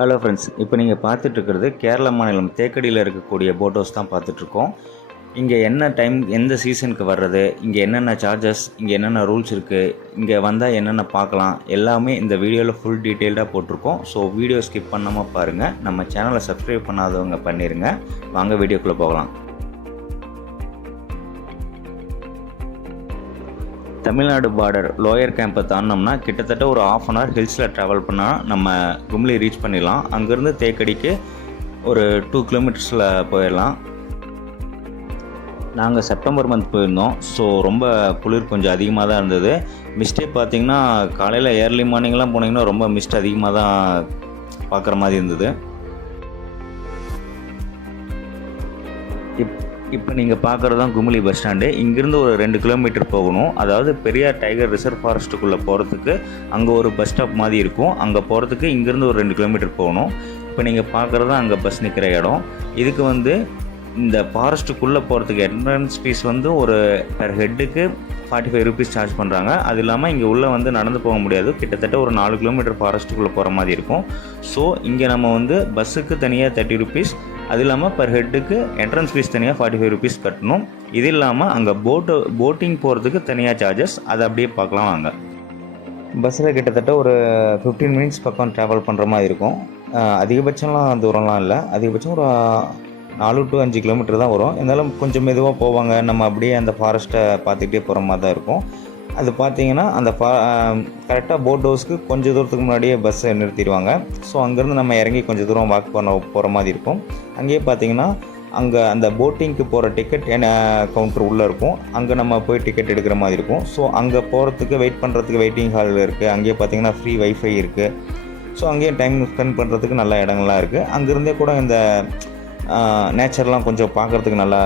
Hello friends, இப்போ நீங்கள் பார்த்துட்ருக்கிறது கேரளா மாநிலம் தேக்கடியில் இருக்கக்கூடிய போட் ஹவுஸ் தான் பார்த்துட்ருக்கோம். இங்கே என்ன டைம், எந்த சீசனுக்கு வர்றது, இங்கே என்னென்ன சார்ஜஸ், இங்கே என்னென்ன ரூல்ஸ் இருக்குது, இங்கே வந்தால் என்னென்ன பார்க்கலாம், எல்லாமே இந்த வீடியோவில் ஃபுல் டீட்டெயில்டாக போட்டிருக்கோம். ஸோ வீடியோ ஸ்கிப் பண்ணாமல் பாருங்கள். நம்ம சேனலை சப்ஸ்கிரைப் பண்ணாதவங்க பண்ணிடுங்க. வாங்க வீடியோக்குள்ளே போகலாம். தமிழ்நாடு பார்டர் லோயர் கேம்பை தாண்டினோம்னா கிட்டத்தட்ட ஒரு ½ அன் ஹவர் ஹில்ஸில் ட்ராவல் பண்ணால் நம்ம கும்ளி ரீச் பண்ணிடலாம். அங்கேருந்து தேக்கடிக்கு ஒரு 2 கிலோமீட்டர்ஸில் போயிடலாம். நாங்கள் செப்டம்பர் மந்த் போயிருந்தோம். ஸோ ரொம்ப குளிர் கொஞ்சம் அதிகமாக தான் இருந்தது. மிஸ்டே பார்த்திங்கன்னா காலையில் ஏர்லி மார்னிங்லாம் போனீங்கன்னா ரொம்ப மிஸ்ட் அதிகமாக தான் பார்க்குற மாதிரி இருந்தது. இப்போ நீங்கள் பார்க்குறது தான் குமுளி பஸ் ஸ்டாண்டு. இங்கேருந்து ஒரு 2 கிலோமீட்டர் போகணும். அதாவது பெரியார் டைகர் ரிசர்வ் ஃபாரஸ்ட்டுக்குள்ளே போகிறதுக்கு அங்கே ஒரு பஸ் ஸ்டாப் மாதிரி இருக்கும். அங்கே போகிறதுக்கு இங்கேருந்து ஒரு 2 கிலோமீட்டர் போகணும். இப்போ நீங்கள் பார்க்குறது தான் அங்கே பஸ் நிற்கிற இடம். இதுக்கு இந்த ஃபாரஸ்ட்டுக்குள்ளே போகிறதுக்கு என்ட்ரன்ஸ் ஃபீஸ் ஒரு பெர் ஹெட்டுக்கு 45 ரூபீஸ் சார்ஜ் பண்ணுறாங்க. அது இல்லாமல் இங்கே உள்ளே நடந்து போக முடியாது. கிட்டத்தட்ட ஒரு 4 கிலோமீட்டர் ஃபாரஸ்ட்டுக்குள்ளே போகிற மாதிரி இருக்கும். ஸோ இங்கே நம்ம பஸ்ஸுக்கு தனியாக 30 ரூபீஸ், அது இல்லாமல் பர் ஹெட்டுக்கு என்ட்ரன்ஸ் ஃபீஸ் தனியாக 45 ரூபீஸ் கட்டணும். இது இல்லாமல் அங்கே போட்டிங் போகிறதுக்கு தனியாக சார்ஜஸ். அதை அப்படியே பார்க்கலாம் வாங்க. பஸ்ஸில் கிட்டத்தட்ட ஒரு 15 மினிட்ஸ் பக்கம் ட்ராவல் பண்ணுற மாதிரி இருக்கும். அதிகபட்சம்லாம் தூரம்லாம் இல்லை. அதிகபட்சம் ஒரு 4 to 5 கிலோமீட்டர் தான் வரும். இருந்தாலும் கொஞ்சம் மெதுவாக போவாங்க. நம்ம அப்படியே அந்த ஃபாரஸ்ட்டை பார்த்துக்கிட்டே போகிற மாதிரி தான் இருக்கும். அது பார்த்தீங்கன்னா அந்த கரெக்டாக போட் ஹவுஸ்க்கு கொஞ்சம் தூரத்துக்கு முன்னாடியே பஸ்ஸை நிறுத்திடுவாங்க. ஸோ அங்கேருந்து நம்ம இறங்கி கொஞ்சம் தூரம் வாக் போகிற மாதிரி இருக்கும். அங்கேயே பார்த்தீங்கன்னா அங்கே அந்த போட்டிங்க்கு போகிற டிக்கெட் கவுண்டர் உள்ளே இருக்கும். அங்கே நம்ம போய் டிக்கெட் எடுக்கிற மாதிரி இருக்கும். ஸோ அங்கே போகிறதுக்கு வெயிட் பண்ணுறதுக்கு வெயிட்டிங் ஹால் இருக்குது. அங்கேயே பார்த்தீங்கன்னா ஃப்ரீ வைஃபை இருக்குது. ஸோ அங்கேயே டைம் ஸ்பெண்ட் பண்ணுறதுக்கு நல்ல இடங்கள்லாம் இருக்குது. அங்கேருந்தே கூட இந்த நேச்சர்லாம் கொஞ்சம் பார்க்குறதுக்கு நல்லா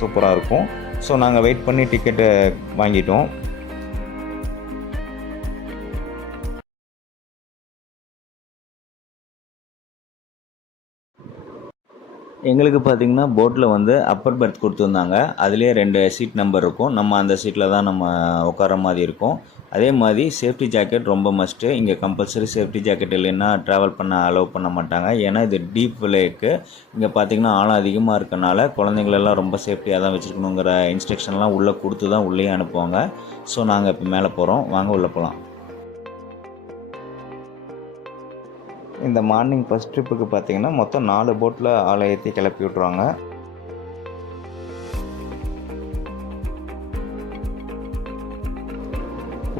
சூப்பராக இருக்கும். ஸோ நாங்கள் வெயிட் பண்ணி டிக்கெட்டு வாங்கிட்டோம். எங்களுக்கு பார்த்திங்கன்னா போட்டில் அப்பர் பெர்த் கொடுத்துருந்தாங்க. அதுலேயே 2 சீட் நம்பர் இருக்கும். நம்ம அந்த சீட்டில் தான் நம்ம உட்கார மாதிரி இருக்கும். அதே மாதிரி சேஃப்டி ஜாக்கெட் ரொம்ப மஸ்ட்டு. இங்கே கம்பல்சரி சேஃப்டி ஜாக்கெட் இல்லைன்னா ட்ராவல் பண்ண அலோவ் பண்ண மாட்டாங்க. ஏன்னா இது டீப் லேக்கு. இங்கே பார்த்திங்கன்னா ஆழம் அதிகமாக இருக்கனால குழந்தைங்களெல்லாம் ரொம்ப சேஃப்டியாக தான் வச்சுருக்கணுங்கிற இன்ஸ்ட்ரக்ஷன்லாம் உள்ளே கொடுத்து தான் உள்ளே அனுப்புவாங்க. ஸோ நாங்கள் இப்போ மேலே போகிறோம். வாங்க உள்ளே போகலாம். இந்த மார்னிங் ஃபஸ்ட் ட்ரிப்புக்கு பார்த்திங்கன்னா மொத்தம் 4 போட்டில் ஆளை ஏற்றி கிளப்பி விட்ருவாங்க.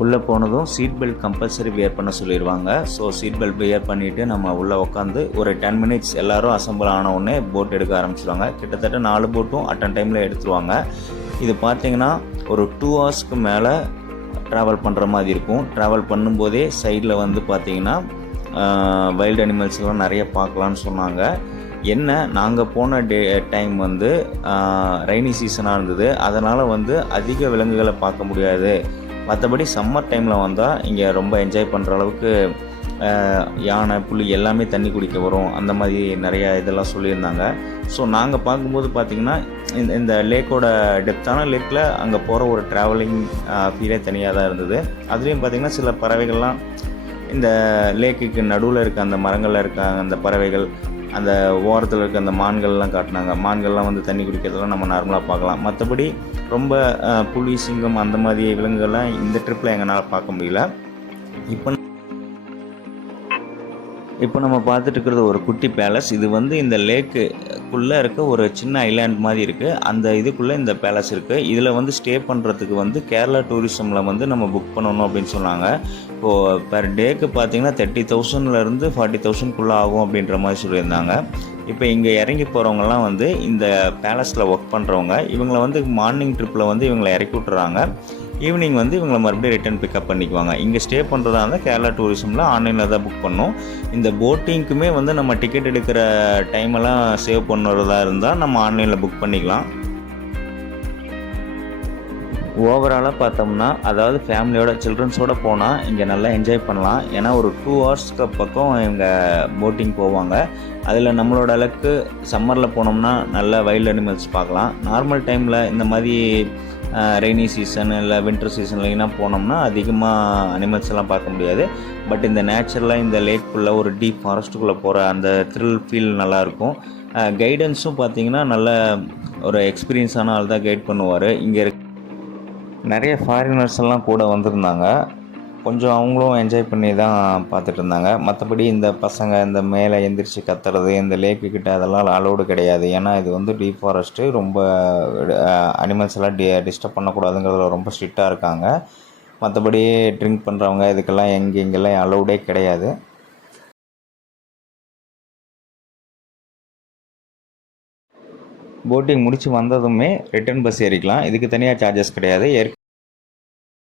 உள்ளே போனதும் சீட் பெல்ட் கம்பல்சரி வியர் பண்ண சொல்லிடுவாங்க. ஸோ சீட் பெல்ட் வியர் பண்ணிவிட்டு நம்ம உள்ளே உட்காந்து ஒரு 10 மினிட்ஸ் எல்லோரும் அசம்பிள் ஆன உடனே போட் எடுக்க ஆரம்பிச்சிடுவாங்க. கிட்டத்தட்ட 4 போட்டும் அட்டன் டைமில் எடுத்துருவாங்க. இது பார்த்திங்கன்னா ஒரு 2 ஹவர்ஸ்க்கு மேலே ட்ராவல் பண்ணுற மாதிரி இருக்கும். ட்ராவல் பண்ணும்போதே சைடில் பார்த்திங்கன்னா வைல்டு அனிமல்ஸ்லாம் நிறைய பார்க்கலான்னு சொன்னாங்க. என்ன நாங்கள் போன டைம் ரெய்னி சீசனாக இருந்தது. அதனால் அதிக விலங்குகளை பார்க்க முடியாது. மற்றபடி சம்மர் டைமில் வந்தால் இங்கே ரொம்ப என்ஜாய் பண்ணுற அளவுக்கு யானை, புலி எல்லாமே தண்ணி குடிக்க வரும். அந்த மாதிரி நிறையா இதெல்லாம் சொல்லியிருந்தாங்க. ஸோ நாங்கள் பார்க்கும்போது பார்த்திங்கன்னா இந்த லேக்கோட டெப்த்தான லேக்கில் அங்கே போகிற ஒரு ட்ராவலிங் ஃபீலே தனியாக தான் இருந்தது. அதுலேயும் பார்த்திங்கன்னா சில பறவைகள்லாம் இந்த லேக்குக்கு நடுவில் இருக்க அந்த மரங்களில் இருக்க அந்த பறவைகள், அந்த ஓரத்தில் இருக்க அந்த மான்கள்லாம் காட்டினாங்க. மான்கள்லாம் தண்ணி குடிக்கிறதெல்லாம் நம்ம நார்மலாக பார்க்கலாம். மற்றபடி ரொம்ப புலி, சிங்கம் அந்த மாதிரி விலங்குகள்லாம் இந்த ட்ரிப்பில் எங்களால் பார்க்க முடியல. இப்போ நம்ம பார்த்துட்டு இருக்கிறது ஒரு குட்டி பேலஸ். இது இந்த லேக்குள்ளே இருக்க ஒரு சின்ன ஐலாண்ட் மாதிரி இருக்குது. அந்த இதுக்குள்ளே இந்த பேலஸ் இருக்குது. இதில் ஸ்டே பண்ணுறதுக்கு கேரளா டூரிசமில் நம்ம புக் பண்ணணும் அப்படின்னு சொன்னாங்க. இப்போது பெர் டேக்கு பார்த்திங்கன்னா 30,000லேருந்து 40,000க்குள்ளே ஆகும் அப்படின்ற மாதிரி சொல்லியிருந்தாங்க. இப்போ இங்கே இறங்கி போகிறவங்கலாம் இந்த பேலஸில் ஒர்க் பண்ணுறவங்க, இவங்களை மார்னிங் ட்ரிப்பில் இவங்களை இறக்கி விட்டுறாங்க. ஈவினிங் இவங்களை மறுபடியும் ரிட்டர்ன் பிக்கப் பண்ணிக்குவாங்க. இங்கே ஸ்டே பண்ணுறதா இருந்தால் கேரளா டூரிசமில் ஆன்லைனில் தான் புக் பண்ணோம். இந்த போட்டிங்க்குமே நம்ம டிக்கெட் எடுக்கிற டைமெல்லாம் சேவ் பண்ணுறதா இருந்தால் நம்ம ஆன்லைனில் புக் பண்ணிக்கலாம். ஓவராலாக பார்த்தோம்னா அதாவது ஃபேமிலியோட சில்ட்ரன்ஸோடு போனால் இங்கே நல்லா என்ஜாய் பண்ணலாம். ஏன்னா ஒரு 2 ஹவர்ஸ்க்கு பக்கம் இவங்க போட்டிங் போவாங்க. அதில் நம்மளோட அளவுக்கு சம்மரில் போனோம்னா நல்ல வைல்டு அனிமல்ஸ் பார்க்கலாம். நார்மல் டைமில் இந்த மாதிரி ரெய்னி சீசன் இல்லை வின்டர் சீசன்லாம் போனோம்னா அதிகமாக அனிமல்ஸ் எல்லாம் பார்க்க முடியாது. பட் இந்த நேச்சுரலாக இந்த லேக்குள்ளே ஒரு டீப் ஃபாரஸ்ட்டுக்குள்ளே போகிற அந்த த்ரில் ஃபீல் நல்லாயிருக்கும். கைடன்ஸும் பார்த்திங்கன்னா நல்ல ஒரு எக்ஸ்பீரியன்ஸான ஆள் தான் கைட் பண்ணுவார். இங்கே நிறைய ஃபாரினர்ஸ் எல்லாம் கூட வந்திருந்தாங்க. கொஞ்சம் அவங்களும் என்ஜாய் பண்ணி தான் பார்த்துட்டு இருந்தாங்க. மற்றபடி இந்த பசங்க இந்த மேலே எந்திரிச்சு கத்துறது இந்த லேக்கு கிட்ட அதெல்லாம் அலோடு கிடையாது. ஏன்னா இது வந்து டீப் ஃபாரஸ்ட்டு, ரொம்ப அனிமல்ஸ் எல்லாம் டிஸ்டர்ப் பண்ணக்கூடாதுங்கிறதுல ரொம்ப ஸ்ட்ரிக்டாக இருக்காங்க. மற்றபடி ட்ரிங்க் பண்ணுறவங்க இதுக்கெல்லாம் எங்கெங்கெல்லாம் அலோடே கிடையாது. போட்டிங் முடித்து வந்ததுமே ரிட்டர்ன் பஸ் ஏறிக்கலாம். இதுக்கு தனியாக சார்ஜஸ் கிடையாது.